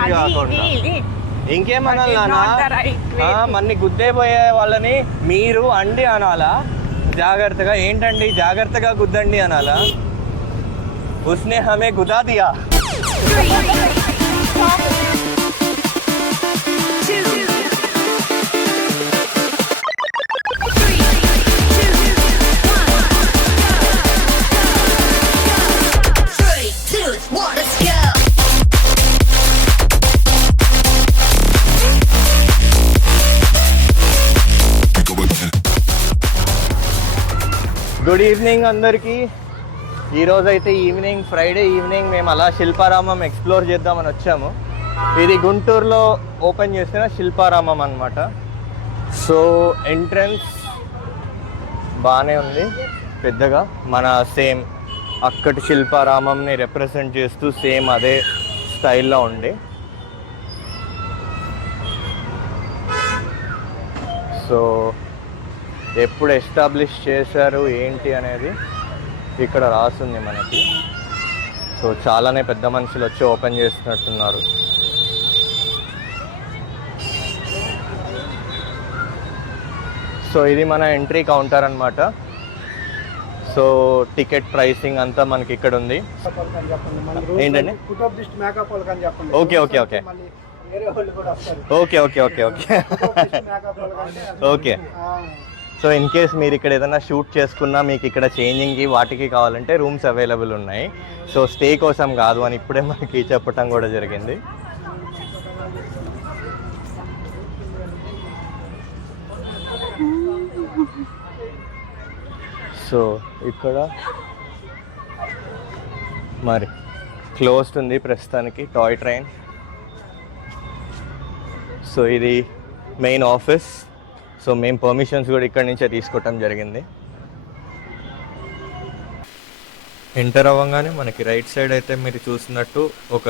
బుద్ధి కాకుండా ఇంకేమనాలి నాన్న, మన్ని గుద్దేపోయే వాళ్ళని మీరు అండి అనాలా? జాగ్రత్తగా ఏంటండి, జాగ్రత్తగా గుద్దండి అనాలా? ఉస్నే హమే గుదా దియా. గుడ్ ఈవినింగ్ అందరికీ. ఈరోజైతే ఈవినింగ్, ఫ్రైడే ఈవినింగ్ మేము అలా శిల్పారామం ఎక్స్ప్లోర్ చేద్దామని వచ్చాము. ఇది గుంటూరులో ఓపెన్ చేసిన శిల్పారామం అన్నమాట. సో ఎంట్రన్స్ బాగానే ఉంది, పెద్దగా మన సేమ్ అక్కడి శిల్పారామంని రిప్రజెంట్ చేస్తూ సేమ్ అదే స్టైల్లో ఉంది. సో ఎప్పుడు ఎస్టాబ్లిష్ చేశారు ఏంటి అనేది ఇక్కడ రాస్తుంది మనకి. సో చాలానే పెద్ద మనుషులు వచ్చి ఓపెన్ చేస్తున్నట్టున్నారు. సో ఇది మన ఎంట్రీ కౌంటర్ అన్నమాట. సో టికెట్ ప్రైసింగ్ అంతా మనకి ఇక్కడ ఉంది. ఏంటండి? Okay okay okay okay okay okay okay okay. So in case మీరు ఇక్కడ ఏదైనా షూట్ చేసుకున్నా మీకు ఇక్కడ చేంజింగ్కి వాటికి కావాలంటే రూమ్స్ అవైలబుల్ ఉన్నాయి. సో స్టే కోసం కాదు అని ఇప్పుడే మనకి చెప్పటం కూడా జరిగింది. సో ఇక్కడ మరి క్లోజ్డ్ ఉంది ప్రస్తుతానికి టాయ్ ట్రైన్. సో ఇది మెయిన్ ఆఫీస్. సో మేము పర్మిషన్స్ కూడా ఇక్కడి నుంచే తీసుకోవటం జరిగింది. ఎంటర్ అవ్వగానే మనకి రైట్ సైడ్ అయితే మీరు చూసినట్టు ఒక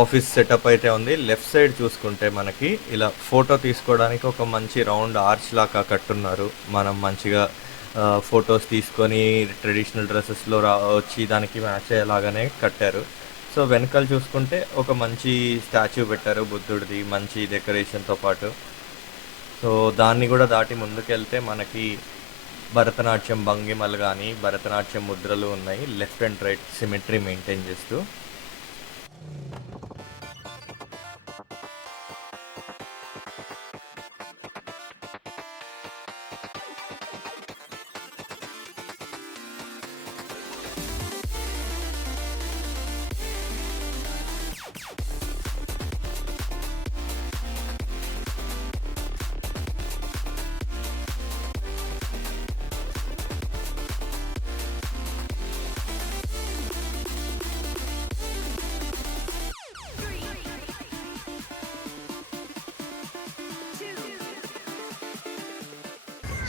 ఆఫీస్ సెటప్ అయితే ఉంది. లెఫ్ట్ సైడ్ చూసుకుంటే మనకి ఇలా ఫోటో తీసుకోవడానికి ఒక మంచి రౌండ్ ఆర్చ్ లాగా కట్టున్నారు. మనం మంచిగా ఫొటోస్ తీసుకొని ట్రెడిషనల్ డ్రెస్సెస్లో వచ్చి దానికి మ్యాచ్ అయ్యేలాగానే కట్టారు. సో వెనకాల చూసుకుంటే ఒక మంచి స్టాచ్యూ పెట్టారు బుద్ధుడిది, మంచి డెకరేషన్తో పాటు. సో దాన్ని కూడా దాటి ముందుకెళ్తే మనకి భరతనాట్యం భంగిమలు కానీ భరతనాట్యం ముద్రలు ఉన్నాయి, left and right symmetry maintain చేస్తూ.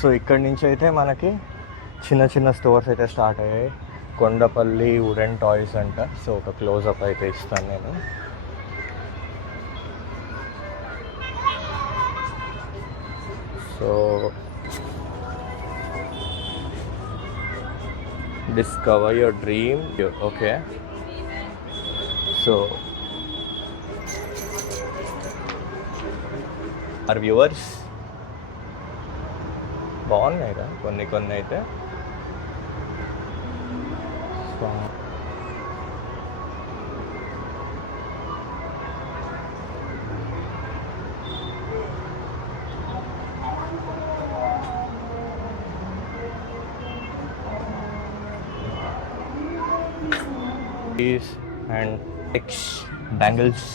సో ఇక్కడి నుంచి అయితే మనకి చిన్న చిన్న స్టోర్స్ అయితే స్టార్ట్ అయ్యాయి. కొండపల్లి వుడెన్ టాయ్స్ అంట. సో ఒక క్లోజప్ అయితే ఇస్తాను నేను. So discover your dream. Okay. So our viewers బాగున్నాయి కదా కొన్ని అయితే. And bangles.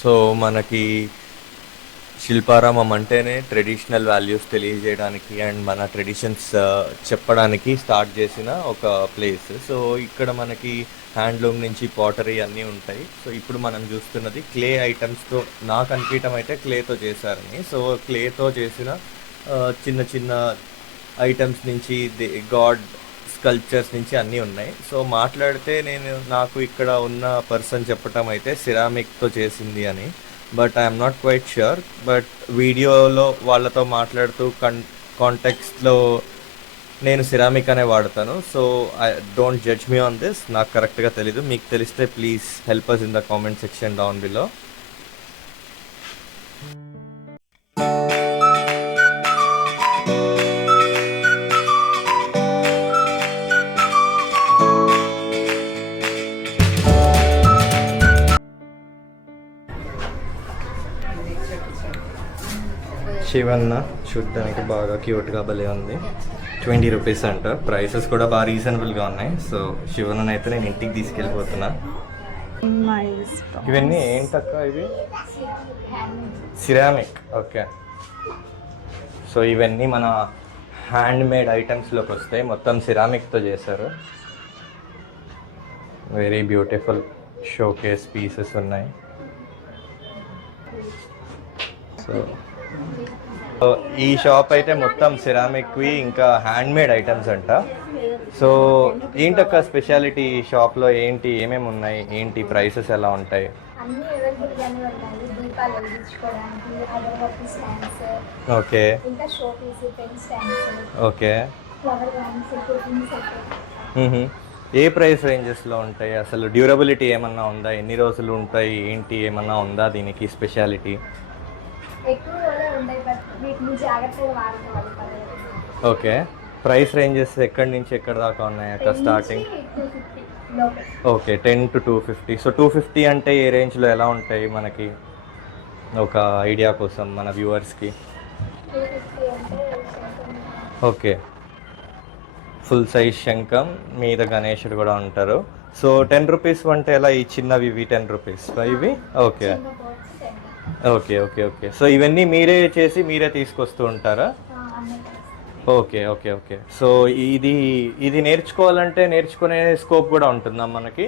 సో మనకి శిల్పారామం అంటేనే ట్రెడిషనల్ వాల్యూస్ తెలియజేయడానికి అండ్ మన ట్రెడిషన్స్ చెప్పడానికి స్టార్ట్ చేసిన ఒక ప్లేస్. సో ఇక్కడ మనకి హ్యాండ్లూమ్ నుంచి పాటరీ అన్నీ ఉంటాయి. సో ఇప్పుడు మనం చూస్తున్నది క్లే ఐటమ్స్తో, నాకు అనిపించడం అయితే క్లేతో చేశారని. సో క్లేతో చేసిన చిన్న చిన్న ఐటమ్స్ నుంచి గాడ్ స్కల్ప్చర్స్ నుంచి అన్నీ ఉన్నాయి. సో మాట్లాడితే నాకు ఇక్కడ ఉన్న పర్సన్ చెప్పటం అయితే సిరామిక్తో చేసింది అని, but I'm not quite sure. But వీడియోలో వాళ్ళతో మాట్లాడుతూ కాంటెక్స్ట్లో నేను సిరామిక్ అనే వాడతాను. So I don't judge me on this. నాకు కరెక్ట్గా తెలీదు. మీకు తెలిస్తే please help us in the comment section down below. Shivanna చూడ్డానికి బాగా క్యూట్గా భలే ఉంది. 20 రూపీస్ అంట. ప్రైసెస్ కూడా బాగా రీజనబుల్గా ఉన్నాయి. సో శివన్న అయితే నేను ఇంటికి తీసుకెళ్ళిపోతున్నా. ఇవన్నీ ఏంటక్క? ఇవి సిరామిక్. ఓకే. సో ఇవన్నీ మన హ్యాండ్ మేడ్ ఐటమ్స్లోకి వస్తాయి. మొత్తం సిరామిక్తో చేశారు. వెరీ బ్యూటిఫుల్ షోకేస్ పీసెస్ ఉన్నాయి. సో ఈ షాప్ అయితే మొత్తం సిరామిక్వి ఇంకా హ్యాండ్ మేడ్ ఐటమ్స్ అంట. సో ఏంటక్క స్పెషాలిటీ ఈ షాప్లో? ఏంటి, ఏమేమి ఉన్నాయి, ఏంటి ప్రైసెస్ ఎలా ఉంటాయి? Okay okay. ఏ ప్రైస్ రేంజెస్లో ఉంటాయి? అసలు డ్యూరబిలిటీ ఏమన్నా ఉందా? ఎన్ని రోజులు ఉంటాయి? ఏంటి, ఏమన్నా ఉందా దీనికి స్పెషాలిటీ? ఓకే. ప్రైస్ రేంజెస్ ఎక్కడి నుంచి ఎక్కడి దాకా ఉన్నాయి అక్కడ? Starting okay 10 to 250. సో 250 అంటే ఏ రేంజ్లో ఎలా ఉంటాయి మనకి? ఒక ఐడియా కోసం మన వ్యూవర్స్కి. ఓకే. ఫుల్ సైజ్ శంఖం మీద గణేశుడు కూడా ఉంటారు. సో 10 రూపీస్ అంటే ఎలా? ఈ చిన్నవి ఇవి 10 రూపీస్ ఇవి? Okay okay okay okay. So ఇవన్నీ మీరే చేసి మీరే తీసుకొస్తూ ఉంటారా? Okay okay okay. సో ఇది నేర్చుకోవాలంటే నేర్చుకునే స్కోప్ కూడా ఉంటుందా మనకి?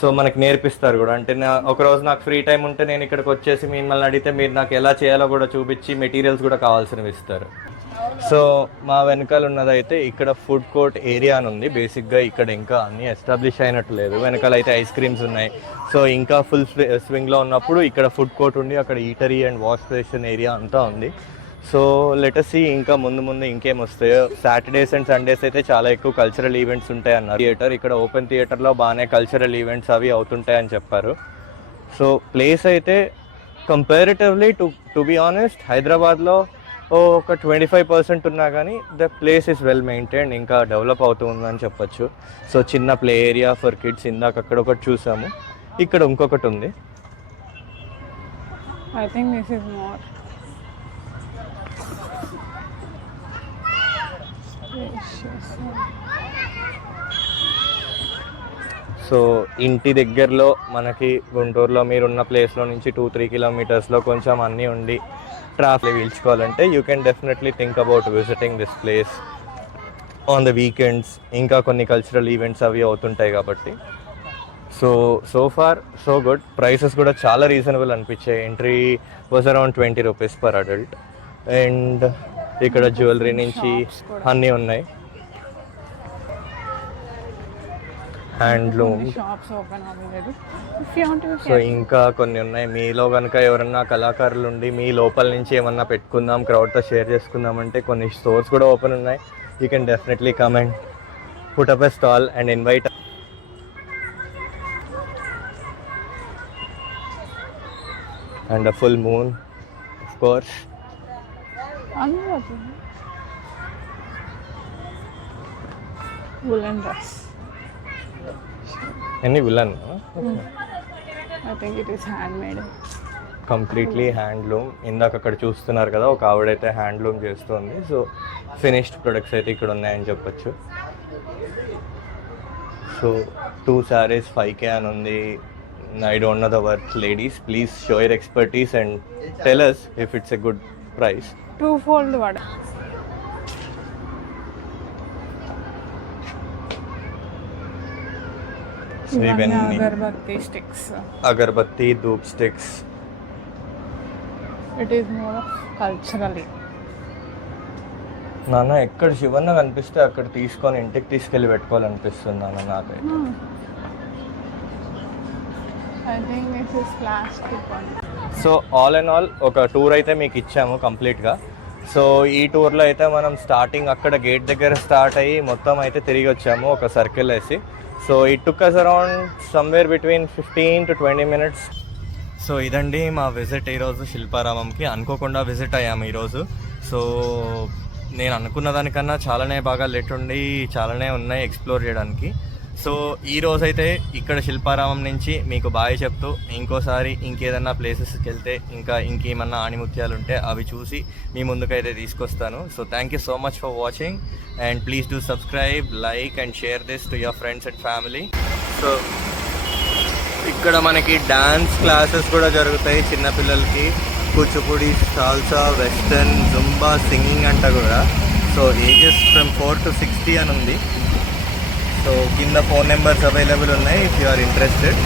సో మనకి నేర్పిస్తారు కూడా అంటే ఒకరోజు నాకు ఫ్రీ టైం ఉంటే నేను ఇక్కడికి వచ్చేసి మిమ్మల్ని అడిగితే మీరు నాకు ఎలా చేయాలో కూడా చూపించి మెటీరియల్స్ కూడా కావాల్సినవి ఇస్తారు. సో మా వెనకాల ఉన్నదైతే ఇక్కడ ఫుడ్ కోర్ట్ ఏరియా అని ఉంది. బేసిక్గా ఇక్కడ ఇంకా అన్నీ ఎస్టాబ్లిష్ అయినట్టు లేదు. వెనకాల అయితే ఐస్ క్రీమ్స్ ఉన్నాయి. సో ఇంకా ఫుల్ స్వింగ్లో ఉన్నప్పుడు ఇక్కడ ఫుడ్ కోర్ట్ ఉండి అక్కడ eatery and wash station area అంతా ఉంది. సో లెటస్ సీ ఇంకా ముందు ఇంకేం వస్తాయో. సాటర్డేస్ అండ్ సండేస్ అయితే చాలా ఎక్కువ కల్చరల్ ఈవెంట్స్ ఉంటాయి అన్నారు. థియేటర్ ఇక్కడ ఓపెన్ థియేటర్లో బాగానే కల్చరల్ ఈవెంట్స్ అవి అవుతుంటాయని చెప్పారు. సో ప్లేస్ అయితే కంపారిటివ్లీ టు బీ ఆనెస్ట్ హైదరాబాద్లో ఒక 25% ఉన్నా కానీ the place is well maintained, ఇంకా డెవలప్ అవుతూ ఉందని చెప్పొచ్చు. సో చిన్న ప్లే ఏరియా ఫర్ కిడ్స్ ఇందాక అక్కడ ఒకటి చూసాము, ఇక్కడ ఇంకొకటి ఉంది. I think this is more. So ఇంటి దగ్గరలో మనకి గుంటూరులో మీరున్న ప్లేస్లో నుంచి 2-3 కిలోమీటర్స్లో కొంచెం అన్నీ ఉండి ట్రాఫిక్ పీల్చుకోవాలంటే you can definitely think about visiting this place on the weekends. ఇంకా కొన్ని కల్చరల్ ఈవెంట్స్ అవి అవుతుంటాయి కాబట్టి. So far so good. Prices కూడా చాలా రీజనబుల్ అనిపించాయి. Entry was around 20 rupees per adult. And ఇక్కడ జ్యువెలరీ నుంచి అన్నీ ఉన్నాయి. హ్యాండ్లూమ్ సో ఇంకా కొన్ని ఉన్నాయి. మీలో కనుక ఎవరన్నా కళాకారులు ఉండి మీ లోపల నుంచి ఏమన్నా పెట్టుకుందాం, క్రౌడ్తో షేర్ చేసుకుందాం అంటే కొన్ని స్టోర్స్ కూడా ఓపెన్ ఉన్నాయి. You can definitely come and put up a stall and invite. And a full moon, of course. Woolen dress. Any woolen? Okay. I think it is handmade. Completely handloom. ఇందాక అక్కడ చూస్తున్నారు కదా, ఒక ఆవిడైతే handloom చేస్తుంది. So finished products అయితే ఇక్కడ ఉన్నాయని చెప్పొచ్చు. సో 2 sarees 5K అని ఉంది. I don't know the work, ladies. Please show your expertise and tell us if it's a good price. 2-fold వడ. ఇవన్నీ agarbatti sticks. Agarbatti, dhoop sticks. It is more of culturally. నాన్న ఎక్కడ శివన్న కనిపిస్తే అక్కడ తీసుకొని ఇంటికి తీసుకెళ్ళి పెట్టుకోవాలనిపిస్తుంది నాన్న నాకైతే. I think this is plastic one. So all and all ఒక టూర్ అయితే మీకు ఇచ్చాము కంప్లీట్గా. సో ఈ టూర్లో అయితే మనం స్టార్టింగ్ అక్కడ గేట్ దగ్గర స్టార్ట్ అయ్యి మొత్తం అయితే తిరిగి వచ్చాము ఒక సర్కిల్ వేసి. So it took us around somewhere between 15 to 20 minutes. So ఇదండి మా విజిట్ ఈరోజు శిల్పారామంకి. అనుకోకుండా విజిట్ అయ్యాము ఈరోజు. సో నేను అనుకున్న దానికన్నా చాలానే బాగా లెట్ ఉండి చాలానే ఉన్నాయి ఎక్స్ప్లోర్ చేయడానికి. సో ఈ రోజైతే ఇక్కడ శిల్పారామం నుంచి మీకు బాయ్ చెప్తూ ఇంకోసారి ఇంకేదన్నా ప్లేసెస్కి వెళ్తే ఇంకా ఇంకేమన్నా ఆణిముత్యాలు ఉంటే అవి చూసి మీ ముందుకైతే తీసుకొస్తాను. So thank you so much for watching and please do subscribe, like and share this to your friends and family. So ఇక్కడ మనకి డాన్స్ క్లాసెస్ కూడా జరుగుతాయి చిన్నపిల్లలకి. Kuchipudi, salsa, western, Zumba, singing అంట కూడా. సో ఏజెస్ ఫ్రమ్ 4 to 60 అని ఉంది. So కింద ఫోన్ నెంబర్స్ అవైలబుల్ ఉన్నాయి ఇఫ్ యు ఆర్ ఇంట్రెస్టెడ్.